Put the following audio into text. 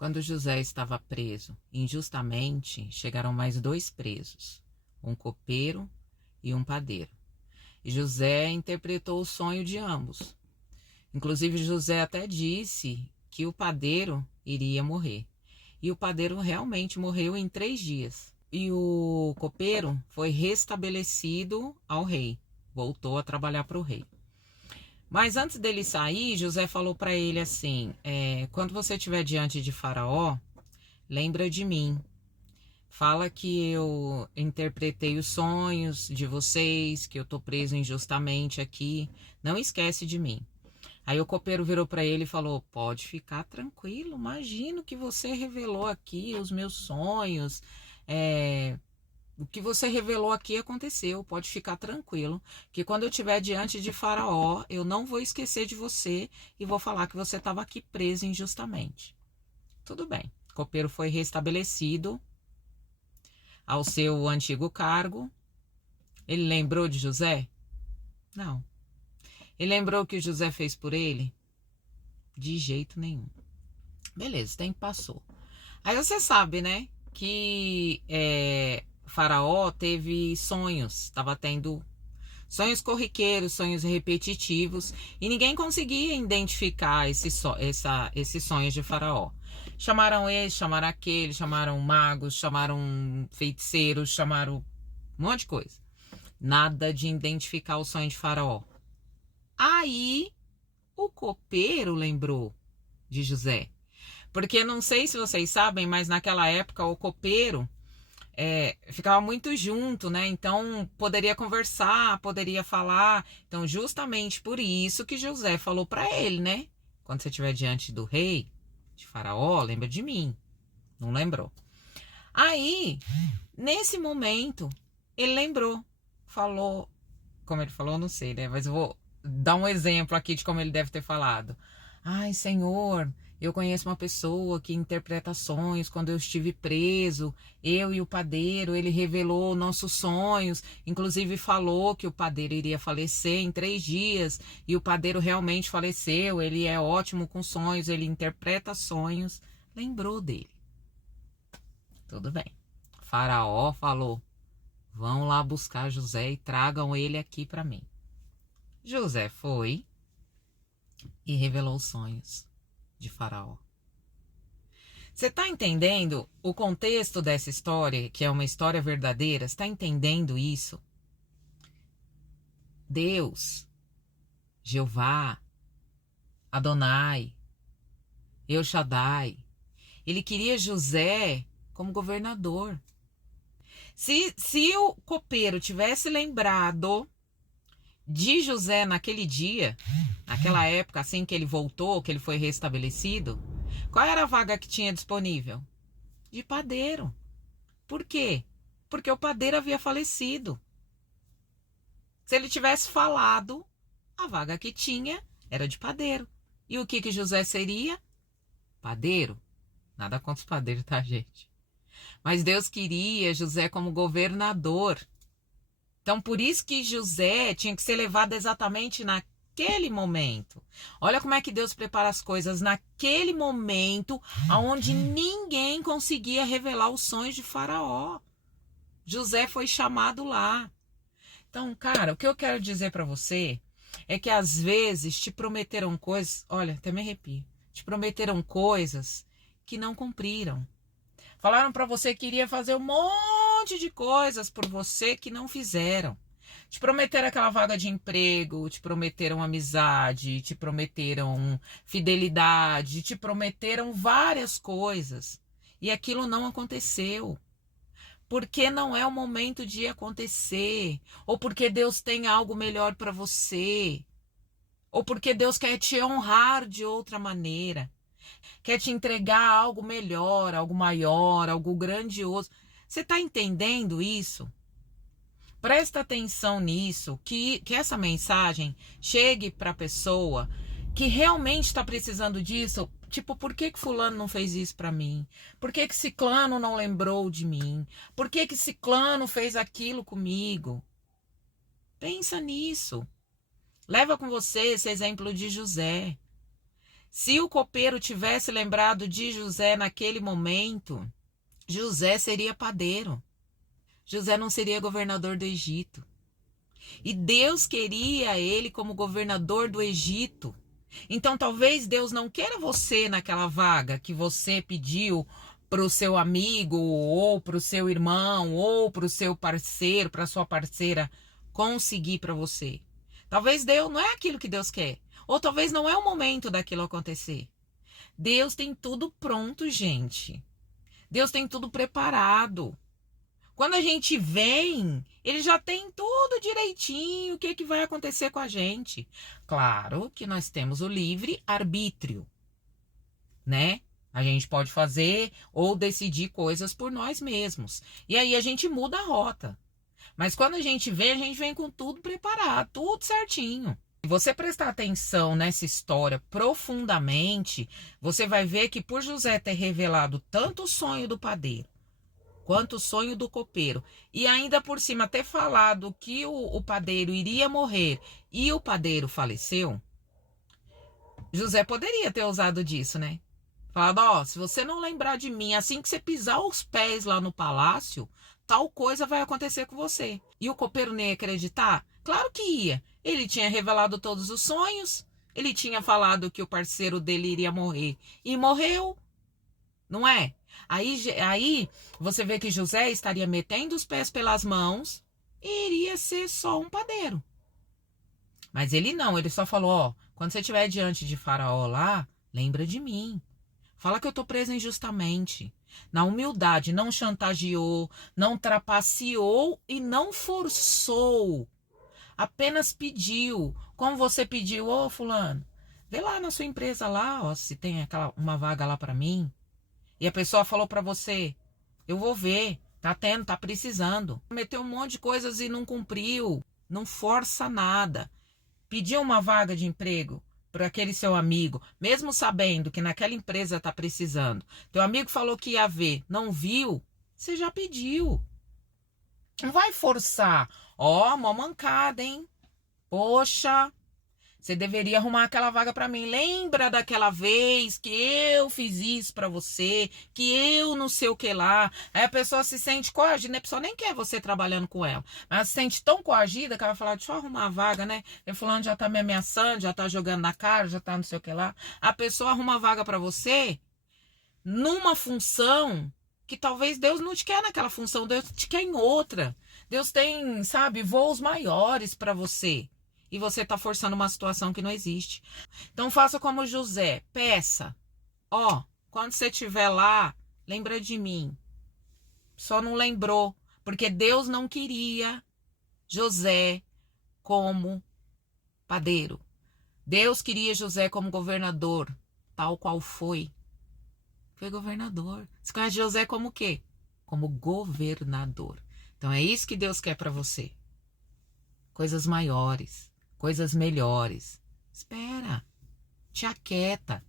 Quando José estava preso injustamente, chegaram mais dois presos, um copeiro e um padeiro. E José interpretou o sonho de ambos. Inclusive, José até disse que o padeiro iria morrer. E o padeiro realmente morreu em 3 dias. E o copeiro foi restabelecido ao rei. Voltou a trabalhar para o rei. Mas antes dele sair, José falou para ele assim: quando você estiver diante de Faraó, lembra de mim. Fala que eu interpretei os sonhos de vocês, que eu tô preso injustamente aqui. Não esquece de mim. Aí o copeiro virou para ele e falou: pode ficar tranquilo, imagino que você revelou aqui os meus sonhos. O que você revelou aqui aconteceu, pode ficar tranquilo, que quando eu estiver diante de Faraó, eu não vou esquecer de você e vou falar que você estava aqui preso injustamente. Tudo bem. O copeiro foi restabelecido ao seu antigo cargo. Ele lembrou de José? Não. Ele lembrou o que o José fez por ele? De jeito nenhum. Beleza, o tempo passou. Aí você sabe, né, que Faraó teve sonhos, estava tendo sonhos corriqueiros, sonhos repetitivos, e ninguém conseguia identificar esses sonhos de Faraó. Chamaram esse, chamaram aquele, chamaram magos, chamaram feiticeiros, chamaram um monte de coisa. Nada de identificar o sonho de Faraó. Aí o copeiro lembrou de José. Porque não sei se vocês sabem, mas naquela época o copeiro ficava muito junto, né? Então poderia conversar, poderia falar. Então justamente por isso que José falou para ele, né? Quando você estiver diante do rei, de Faraó, lembra de mim. Não lembrou. Aí, nesse momento, ele lembrou. Falou, como ele falou, não sei, né? Mas eu vou dar um exemplo aqui de como ele deve ter falado. Ai, Senhor, eu conheço uma pessoa que interpreta sonhos. Quando eu estive preso, eu e o padeiro, ele revelou nossos sonhos. Inclusive falou que o padeiro iria falecer em 3 dias. E o padeiro realmente faleceu. Ele é ótimo com sonhos, ele interpreta sonhos. Lembrou dele. Tudo bem. Faraó falou: vão lá buscar José e tragam ele aqui para mim. José foi e revelou os sonhos de Faraó. Você está entendendo o contexto dessa história, que é uma história verdadeira? Você está entendendo isso? Deus, Jeová, Adonai, El Shaddai, ele queria José como governador. Se o copeiro tivesse lembrado de José naquele dia, naquela época, assim que ele voltou, que ele foi restabelecido, qual era a vaga que tinha disponível? De padeiro. Por quê? Porque o padeiro havia falecido. Se ele tivesse falado, a vaga que tinha era de padeiro. E o que José seria? Padeiro. Nada contra os padeiros, tá, gente? Mas Deus queria José como governador. Então, por isso que José tinha que ser levado exatamente naquele momento. Olha como é que Deus prepara as coisas naquele momento onde ninguém conseguia revelar os sonhos de Faraó. José foi chamado lá. Então, cara, o que eu quero dizer para você é que às vezes te prometeram coisas, olha, até me arrepio, te prometeram coisas que não cumpriram. Falaram para você que iria fazer um monte de coisas por você que não fizeram. Te prometeram aquela vaga de emprego, te prometeram amizade, te prometeram fidelidade, te prometeram várias coisas. E aquilo não aconteceu. Porque não é o momento de acontecer. Ou porque Deus tem algo melhor para você. Ou porque Deus quer te honrar de outra maneira. Quer te entregar algo melhor, algo maior, algo grandioso. Você está entendendo isso? Presta atenção nisso, que essa mensagem chegue para a pessoa que realmente está precisando disso. Tipo, por que fulano não fez isso para mim? Por que ciclano não lembrou de mim? Por que ciclano fez aquilo comigo? Pensa nisso. Leva com você esse exemplo de José. Se o copeiro tivesse lembrado de José naquele momento, José seria padeiro. José não seria governador do Egito. E Deus queria ele como governador do Egito. Então talvez Deus não queira você naquela vaga que você pediu para o seu amigo, ou para o seu irmão, ou para o seu parceiro, para a sua parceira conseguir para você. Talvez Deus não é aquilo que Deus quer. Ou talvez não é o momento daquilo acontecer. Deus tem tudo pronto, gente. Deus tem tudo preparado. Quando a gente vem, ele já tem tudo direitinho, o que vai acontecer com a gente. Claro que nós temos o livre arbítrio, né? A gente pode fazer ou decidir coisas por nós mesmos. E aí a gente muda a rota. Mas quando a gente vem com tudo preparado, tudo certinho. Se você prestar atenção nessa história profundamente, você vai ver que por José ter revelado tanto o sonho do padeiro, quanto o sonho do copeiro, e ainda por cima ter falado que o padeiro iria morrer e o padeiro faleceu, José poderia ter usado disso, né? Falado, ó, se você não lembrar de mim, assim que você pisar os pés lá no palácio, tal coisa vai acontecer com você. E o copeiro nem ia acreditar? Claro que ia. Ele tinha revelado todos os sonhos, ele tinha falado que o parceiro dele iria morrer e morreu, não é? Aí você vê que José estaria metendo os pés pelas mãos e iria ser só um padeiro. Mas ele não, ele só falou, ó, quando você estiver diante de Faraó lá, lembra de mim. Fala que eu tô preso injustamente. Na humildade, não chantageou, não trapaceou e não forçou. Apenas pediu. Como você pediu, ô fulano, vê lá na sua empresa lá, ó, se tem uma vaga lá para mim. E a pessoa falou para você, eu vou ver, tá tendo, tá precisando. Meteu um monte de coisas e não cumpriu. Não força nada. Pediu uma vaga de emprego para aquele seu amigo, mesmo sabendo que naquela empresa está precisando. Teu amigo falou que ia ver, não viu, você já pediu. Não vai forçar. Ó, mó mancada, hein? Poxa, você deveria arrumar aquela vaga para mim. Lembra daquela vez que eu fiz isso para você, que eu não sei o que lá. Aí a pessoa se sente coagida, né? A pessoa nem quer você trabalhando com ela, mas se sente tão coagida que ela vai falar, deixa eu arrumar a vaga, né? E fulano já tá me ameaçando, já tá jogando na cara, já tá não sei o que lá. A pessoa arruma a vaga para você numa função que talvez Deus não te quer naquela função, Deus te quer em outra. Deus tem, sabe, voos maiores para você. E você está forçando uma situação que não existe. Então faça como José, peça. Ó, quando você estiver lá, lembra de mim. Só não lembrou, porque Deus não queria José como padeiro. Deus queria José como governador, tal qual foi. Foi governador. Você conhece José como o quê? Como governador. Então é isso que Deus quer para você. Coisas maiores. Coisas melhores. Espera, te aquieta.